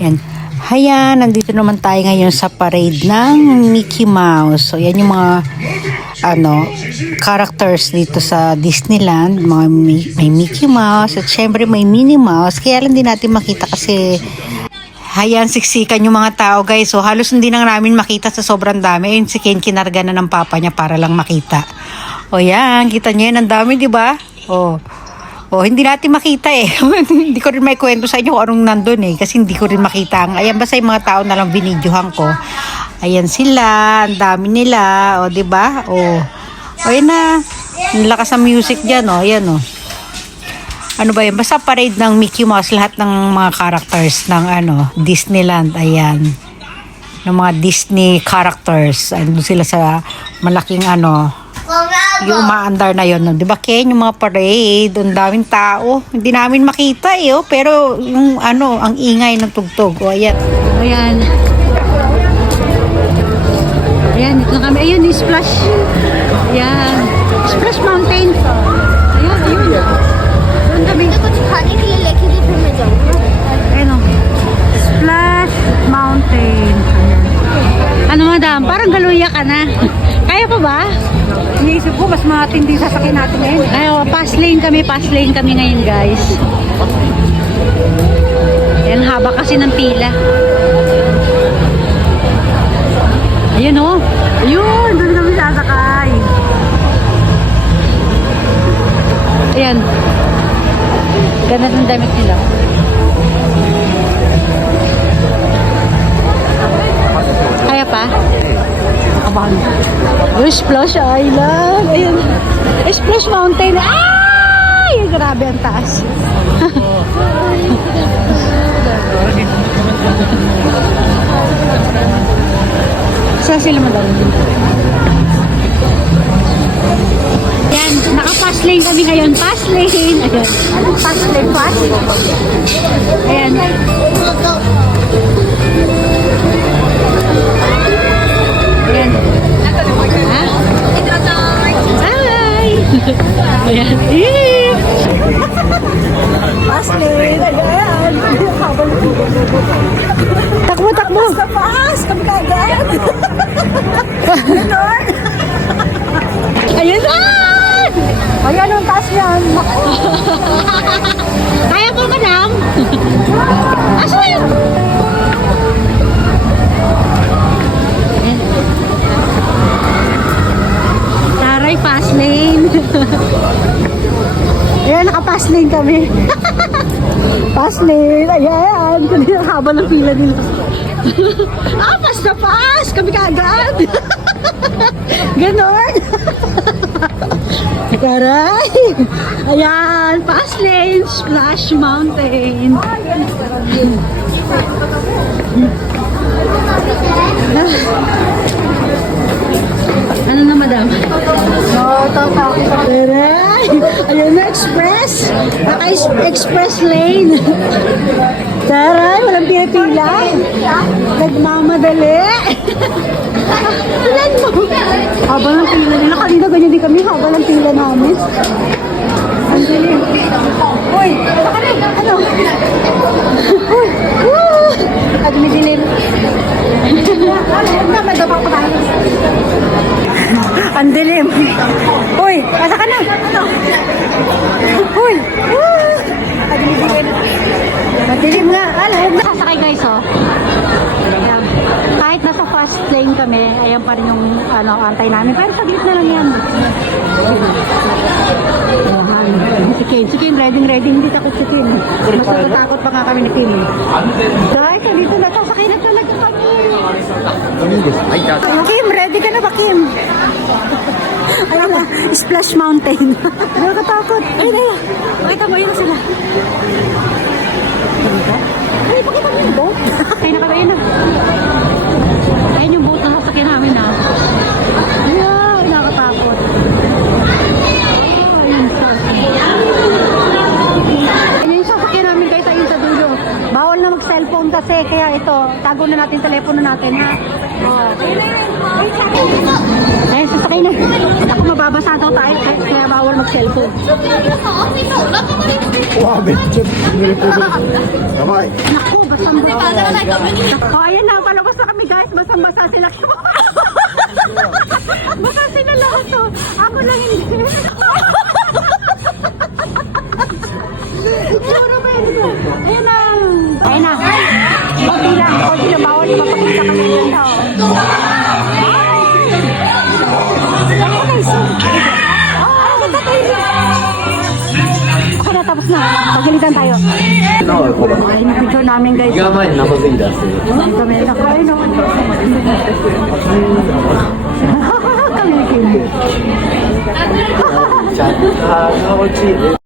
Yan. Haya, nandito naman tayo ngayon sa parade ng Mickey Mouse. So, yan yung mga characters dito sa Disneyland. Mga may Mickey Mouse at syempre may Minnie Mouse. Kaya lang din natin makita kasi hayan, siksikan yung mga tao, guys. So, halos hindi na namin makita sa sobrang dami. Ayun, si Ken kinarga na ng papa niya para lang makita. O yan, kita niyo yan, ang dami, di ba? Oh, hindi natin makita eh. Hindi ko rin may kwento sa inyo kung anong nandun eh. Kasi hindi ko rin makita. Ayan, basta yung mga tao na lang binidyohan ko. Ayan sila, ang dami nila. O, diba? O, ayan na. Ang lakas ng music dyan, o. Ayan, o. Ano ba yan? Basta parade ng Mickey Mouse. Lahat ng mga characters ng Disneyland. Ayan. Ng mga Disney characters. Andun sila sa malaking yung umaandar na yun, no? Diba Ken, yung mga parade, ang daming tao, hindi namin makita pero yung ang ingay ng tugtog, ayan. Ayan, dito na kami, ayun, yung splash, ayan, Splash Mountain, ayan, doon kami, ayan, Splash Mountain, ayan. Ano madam, parang galuya ka na, kaya pa ba? Iniisip ko, mas matindi sasakyan natin ngayon. Ayaw, pass lane kami ngayon, guys. Yan, haba kasi ng pila. Ayun, oh. Ayun, doon kami sasakay. Ayan. Ganda ng damit nila. Kaya pa? Yung Splash Island. Ayan. Splash Mountain. Ay! Grabe ang taas. Saan sila madami? Ayan. Naka-pass lane kami ngayon. Pass lane. Ayan. Anong pass lane? Pass? Ayan. Ayan. Hi! Ayan. Paslin! Ayan! Takbo! Sa paas! Kami kagad! Ganon! Ayan! Ayan ang taas yan! Kaya po, madam? Aso yun! Taray, pass lane. Ayan, naka-pass lane kami. Pass lane, ayan. Kanina haba ng pila nila. Pass na pass. Kami kaagad. Ganon. Taray. Ayan, pass lane. Splash Mountain. Ano na, madam? Taray! Ayun na, express! Express lane! Taray! Walang pila-pila! Nagmamadali! Ilan mo? Haba ng pila nila. Kanina ganyan din kami. Haba ng pila namin. Ang dilim. Uy! Ano? Uy! Woo! At dumidilim. Ang dilim. Uy, pasa ka na. Uy. Ang dilim. Madilim nga. Huwag na sasakay, guys, oh. Ayan. Kahit nasa fast lane kami, ayan pa rin yung antay namin. Pero saglit na lang yan. Si Ken, ready. Hindi takot si Ken. Mas natatakot pa nga kami ni Ken. Guys, dito na sasakay na talaga kami. Kim, ready ka na ba, Kim? Ayun na, Splash Mountain. Nakakatakot. Ayun. Pakita mo, yun sila. Ay, pakita mo yung boat. Ay, nakatayin na. Ayun yung boat na sasakyan namin, ha. Ay, nakakatakot. Ayun yung sasakyan namin, guys, ayun sa dulo. Bawal na mag-cellphone kasi, kaya ito, tago na natin telepono natin, ha. Ayun, sasakay na. Ako, mababasa daw tayo, kaya bawal mag-cellphone. Wow, bitch. Bye-bye. Naku, basta Oh, ayan na, palabas na kami guys. Basang-basa sila. Basa sila lahat to. Ako lang hindi. Ayan na. Ayan na. Konti lang. Konti lang. Bawal mapakita kami ng tao. Ayan guys. Okay na, tapos na. Pagalitan tayo. Ay, picture namin guys. 時間前に生すぎ出してる。 Kami nakain naman. Kami nakain. あー、顔ちいい。